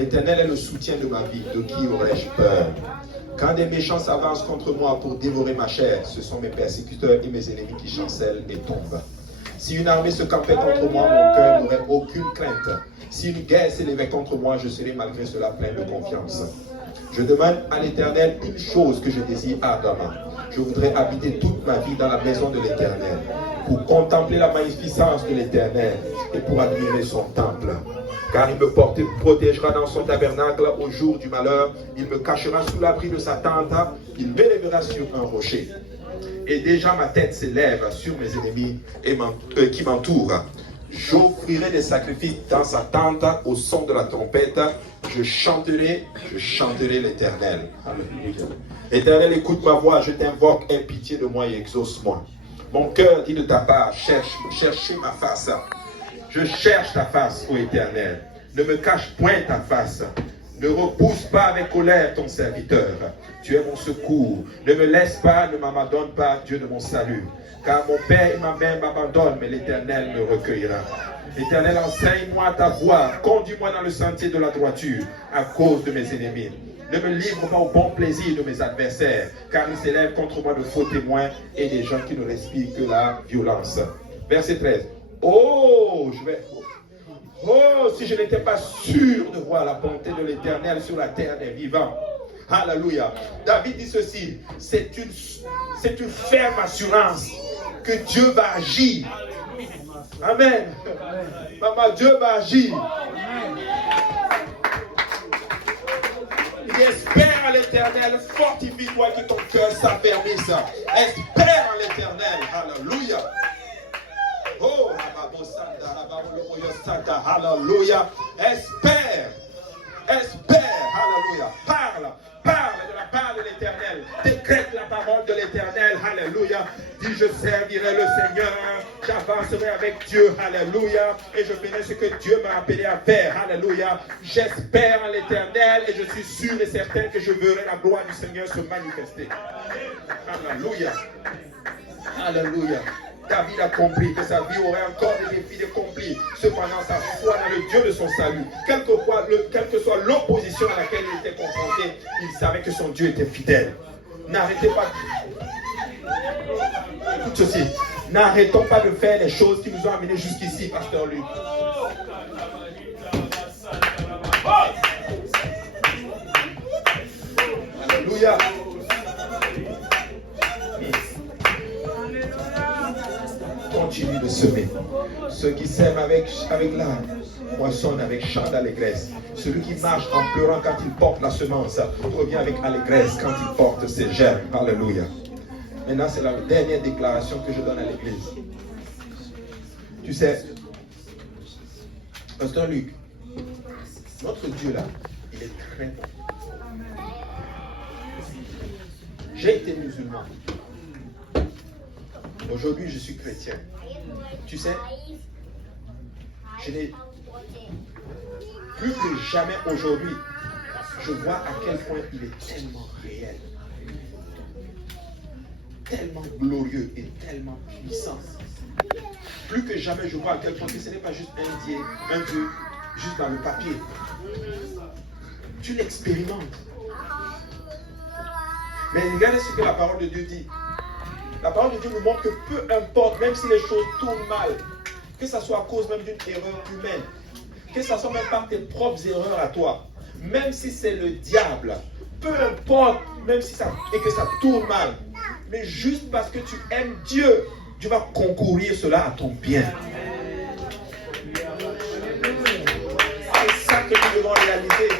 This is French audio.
L'Éternel est le soutien de ma vie. De qui aurais-je peur? Quand des méchants s'avancent contre moi pour dévorer ma chair, ce sont mes persécuteurs et mes ennemis qui chancellent et tombent. Si une armée se campait contre moi, mon cœur n'aurait aucune crainte. Si une guerre s'élevait contre moi, je serais malgré cela plein de confiance. Je demande à l'Éternel une chose que je désire ardemment. Je voudrais habiter toute ma vie dans la maison de l'Éternel, pour contempler la magnificence de l'Éternel et pour admirer son temple. Car il me protégera dans son tabernacle au jour du malheur. Il me cachera sous l'abri de sa tente. Il m'élèvera sur un rocher. Et déjà ma tête s'élève sur mes ennemis qui m'entourent. J'offrirai des sacrifices dans sa tente au son de la trompette. Je chanterai l'Éternel. Alléluia. Éternel, écoute ma voix, je t'invoque, aie pitié de moi et exauce-moi. Mon cœur dit de ta part, cherchez ma face. Je cherche ta face, ô Éternel. Ne me cache point ta face. Ne repousse pas avec colère ton serviteur. Tu es mon secours. Ne me laisse pas, ne m'abandonne pas, Dieu de mon salut. Car mon père et ma mère m'abandonnent, mais l'Éternel me recueillera. Éternel, enseigne-moi ta voie. Conduis-moi dans le sentier de la droiture à cause de mes ennemis. Ne me livre pas au bon plaisir de mes adversaires, car ils s'élèvent contre moi de faux témoins et des gens qui ne respirent que la violence. Verset 13. Oh, si je n'étais pas sûr de voir la bonté de l'Éternel sur la terre des vivants. Alléluia. David dit ceci, c'est une ferme assurance que Dieu va agir. Amen. Maman, Dieu va agir. Il espère à l'Éternel, fortifie-toi que ton cœur s'affermisse. Espère en l'Éternel. Alléluia. Oh, alléluia. Espère. Alléluia. Parle de la part de l'Éternel. Décrète la parole de l'Éternel. Alléluia. Dis, je servirai le Seigneur. J'avancerai avec Dieu. Alléluia. Et je ferai ce que Dieu m'a appelé à faire. Alléluia. J'espère en l'Éternel et je suis sûr et certain que je verrai la gloire du Seigneur se manifester. Alléluia. Alléluia. David a compris que sa vie aurait encore des défis accomplis. Cependant, sa foi dans le Dieu de son salut, quelle que soit l'opposition à laquelle il était confronté, il savait que son Dieu était fidèle. N'arrêtez pas. Écoute ceci. N'arrêtons pas de faire les choses qui nous ont amenés jusqu'ici, Pasteur Luc. Alléluia. Continue de semer. Ceux qui sèment avec larmes moissonnent avec chant d'allégresse. Celui qui marche en pleurant quand il porte la semence revient avec allégresse quand il porte ses germes. Alléluia. Maintenant, c'est la dernière déclaration que je donne à l'église. Tu sais, Pasteur Luc, notre Dieu là, il est très bon. J'ai été musulman. Aujourd'hui, je suis chrétien. Tu sais, je n'ai plus que jamais aujourd'hui, je vois à quel point il est tellement réel, tellement glorieux et tellement puissant. Plus que jamais, je vois à quel point que ce n'est pas juste un Dieu juste dans le papier. Tu l'expérimentes. Mais regardez ce que la parole de Dieu dit. La parole de Dieu nous montre que peu importe, même si les choses tournent mal, que ce soit à cause même d'une erreur humaine, que ce soit même par tes propres erreurs à toi, même si c'est le diable, peu importe, même si que ça tourne mal, mais juste parce que tu aimes Dieu, Dieu va concourir cela à ton bien. C'est ça que nous devons réaliser.